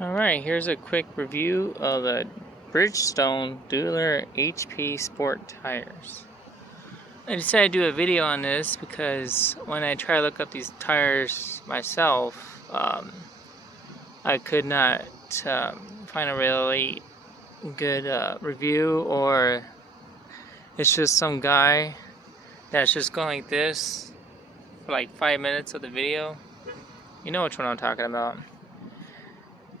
Alright, here's a quick review of the Bridgestone Dueler HP Sport tires. I decided to do a video on this because when I try to look up these tires myself, I could not find a really good review, or it's just some guy that's just going like this for like 5 minutes of the video. You know which one I'm talking about.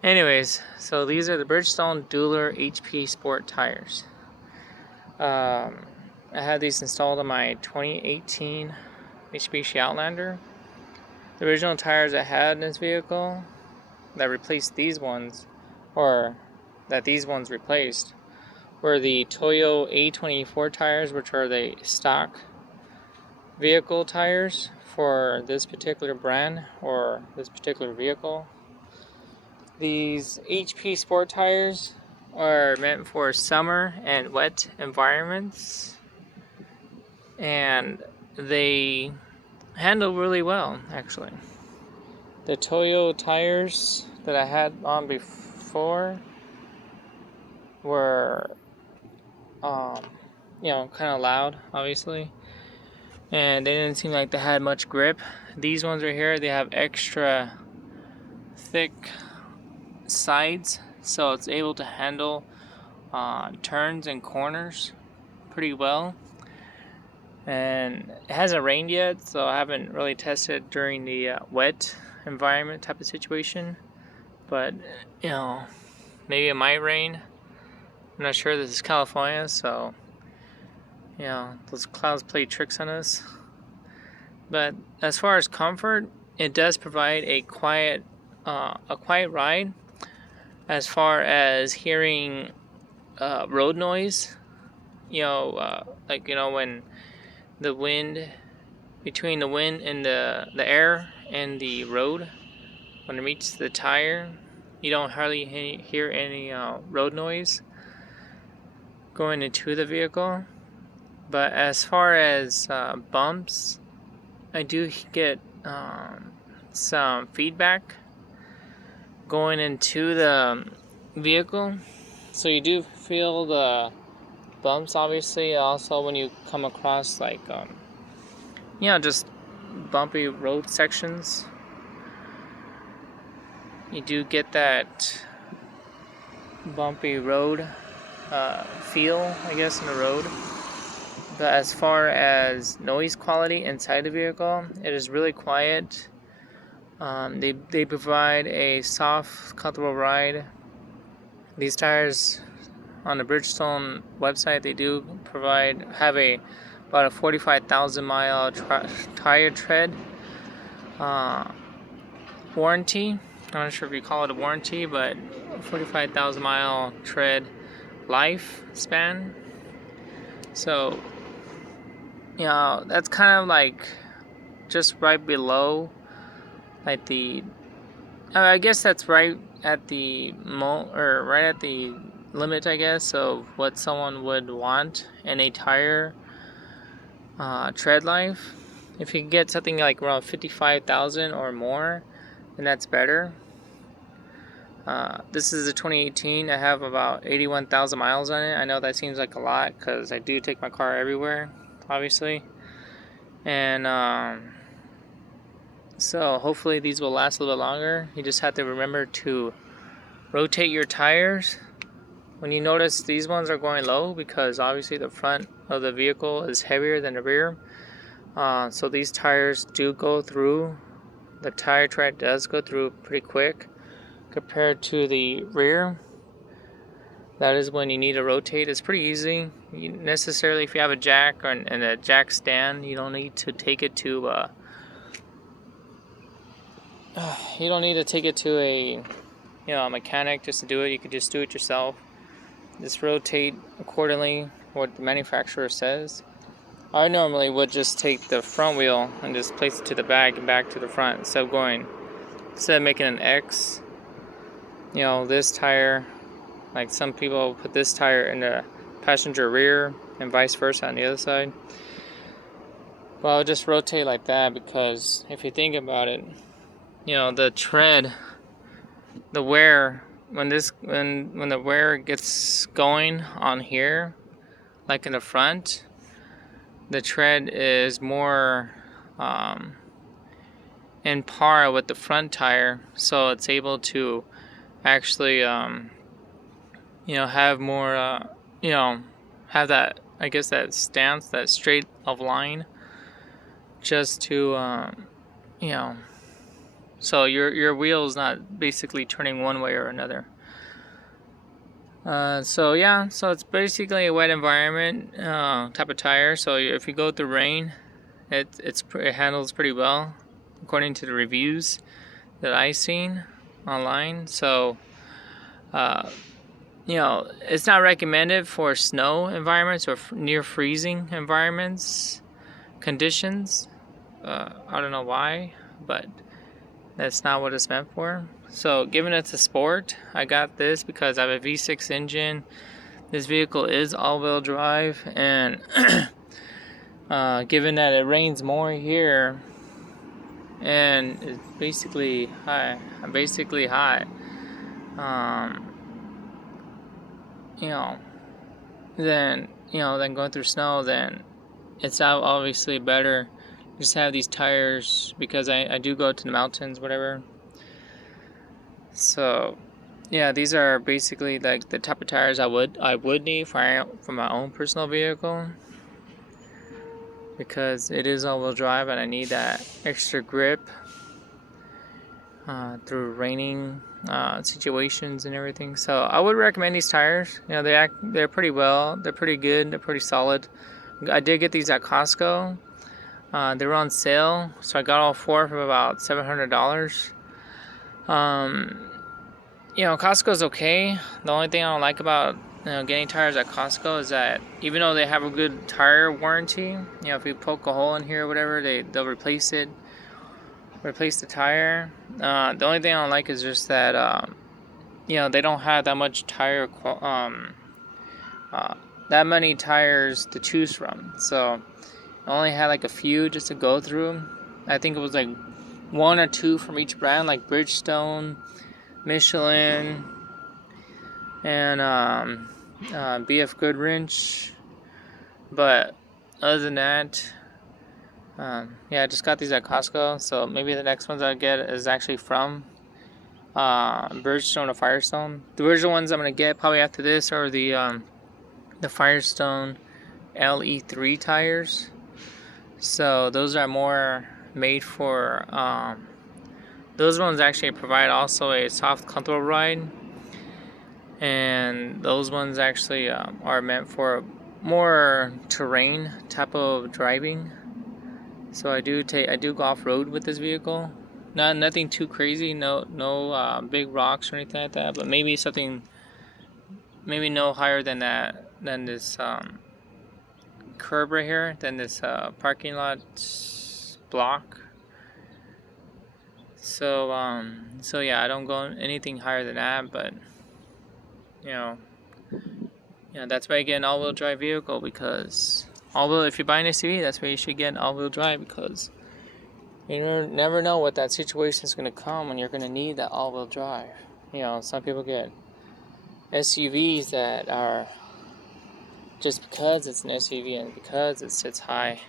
Anyways, so these are the Bridgestone Dueler HP Sport tires. I had these installed on my 2018 Mitsubishi Outlander. The original tires I had in this vehicle that replaced these ones, or that these ones replaced, were the Toyo A24 tires, which are the stock vehicle tires for this particular brand or this particular vehicle. These HP Sport tires are meant for summer and wet environments, and they handle really well, actually. The Toyo tires that I had on before were, kind of loud, obviously, and they didn't seem like they had much grip. These ones right here, they have extra thick sides, so it's able to handle turns and corners pretty well. And it hasn't rained yet, so I haven't really tested during the wet environment type of situation, but maybe it might rain. I'm not sure. This is California, so those clouds play tricks on us. But as far as comfort, it does provide a quiet ride. As far as hearing road noise, when the wind, between the wind and the air and the road, when it meets the tire, you don't hardly hear any road noise going into the vehicle. But as far as bumps, I do get some feedback going into the vehicle, so you do feel the bumps, obviously. Also, when you come across just bumpy road sections, you do get that bumpy road feel, I guess, in the road. But as far as noise quality inside the vehicle, it is really quiet. They provide a soft, comfortable ride. These tires on the Bridgestone website, they do have about a 45,000 mile tire tread warranty. I'm not sure if you call it a warranty, but 45,000 mile tread life span. So that's kind of like just right below, like I guess that's right at the limit, I guess, of what someone would want in a tire tread life. If you can get something like around 55,000 or more, then that's better. This is a 2018. I have about 81,000 miles on it. I know that seems like a lot because I do take my car everywhere, obviously, and so hopefully these will last a little bit longer. You just have to remember to rotate your tires when you notice these ones are going low, because obviously the front of the vehicle is heavier than the rear. So these tires do go through, the tire tread does go through pretty quick compared to the rear. That is when you need to rotate. It's pretty easy. Necessarily, if you have a jack and a jack stand, you don't need to take it to a mechanic just to do it. You could just do it yourself. Just rotate accordingly what the manufacturer says. I normally would just take the front wheel and just place it to the back and back to the front instead of making an X. This tire, like some people put this tire in the passenger rear and vice versa on the other side. Well, I'll just rotate like that, because if you think about it, the tread, the wear when the wear gets going on here, like in the front, the tread is more in par with the front tire, so it's able to actually have more have that, I guess, that stance, that straight of line, just to so your wheel's not basically turning one way or another. So it's basically a wet environment type of tire. So if you go through rain, it handles pretty well according to the reviews that I've seen online. So it's not recommended for snow environments or near freezing environments conditions. I don't know why, but that's not what it's meant for. So given it's a sport, I got this because I have a V6 engine. This vehicle is all-wheel drive, and given that it rains more here and it's basically high, than going through snow, then it's obviously better just have these tires, because I do go to the mountains, whatever. So yeah, these are basically like the type of tires I would need for my own personal vehicle, because it is all-wheel drive and I need that extra grip through raining situations and everything. So I would recommend these tires. They're pretty well, they're pretty good, they're pretty solid. I did get these at Costco. They were on sale, so I got all four for about $700. Costco's okay. The only thing I don't like about getting tires at Costco is that even though they have a good tire warranty, if you poke a hole in here or whatever, they'll replace the tire. The only thing I don't like is just that they don't have that much that many tires to choose from. So I only had like a few just to go through. I think it was like one or two from each brand, like Bridgestone, Michelin, and BF Goodwrench. But other than that, I just got these at Costco. So maybe the next ones I get is actually from Bridgestone or Firestone. The original ones I'm gonna get probably after this are the Firestone LE3 tires. So those are more made for those ones actually provide also a soft, comfortable ride, and those ones actually are meant for more terrain type of driving. So I do go off road with this vehicle. Nothing too crazy, no big rocks or anything like that, but maybe no higher than this curb right here, than this parking lot block. So I don't go anything higher than that, but that's why I get an all-wheel drive vehicle, because if you buy an SUV, that's where you should get an all-wheel drive, because you never know what that situation is going to come when you're going to need that all-wheel drive. Some people get SUVs that are just because it's an SUV and because it sits high.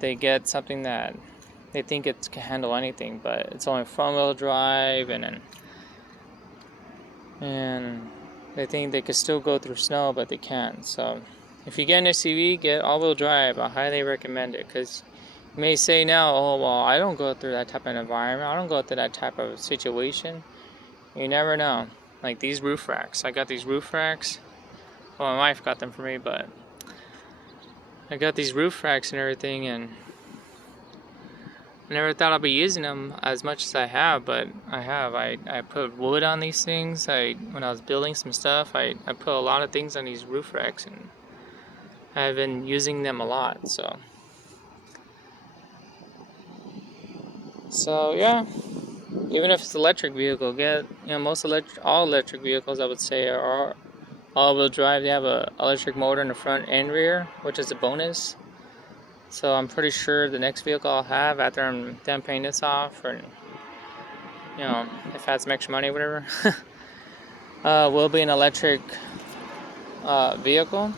They get something that they think it can handle anything, but it's only front-wheel drive, and they think they could still go through snow, but they can't. So if you get an SUV, get all-wheel drive. I highly recommend it, because you may say now, oh, well, I don't go through that type of environment. I don't go through that type of situation. You never know. Like these roof racks. I got these roof racks. Well, my wife got them for me, but I got these roof racks and everything, and I never thought I'd be using them as much as I have, but I have. I put wood on these things. When I was building some stuff, I put a lot of things on these roof racks, and I've been using them a lot. So yeah, even if it's electric vehicle, all electric vehicles, I would say, are all-wheel drive. They have a electric motor in the front and rear, which is a bonus. So I'm pretty sure the next vehicle I'll have after I'm done paying this off, you know, if I had some extra money or whatever. Will be an electric vehicle,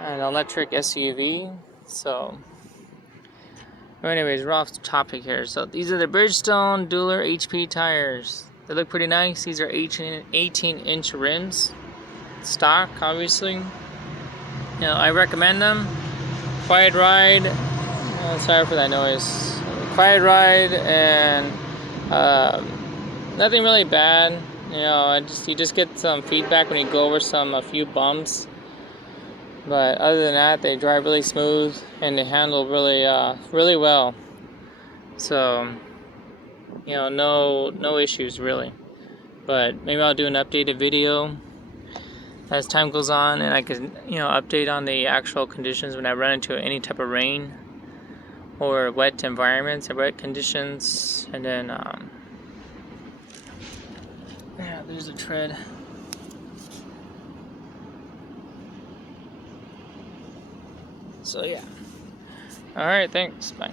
an electric SUV. So, anyways, we're off topic here. So these are the Bridgestone Dueler HP tires. They look pretty nice. These are 18-inch rims, stock, obviously. You know, I recommend them. Quiet ride. Sorry for that noise. Quiet ride and nothing really bad. You know, you just get some feedback when you go over a few bumps. But other than that, they drive really smooth and they handle really well. So, you know, no issues really. But maybe I'll do an updated video as time goes on, and I can, you know, update on the actual conditions when I run into any type of rain or wet environments or wet conditions. And then yeah, there's a tread. So yeah. All right, thanks. Bye.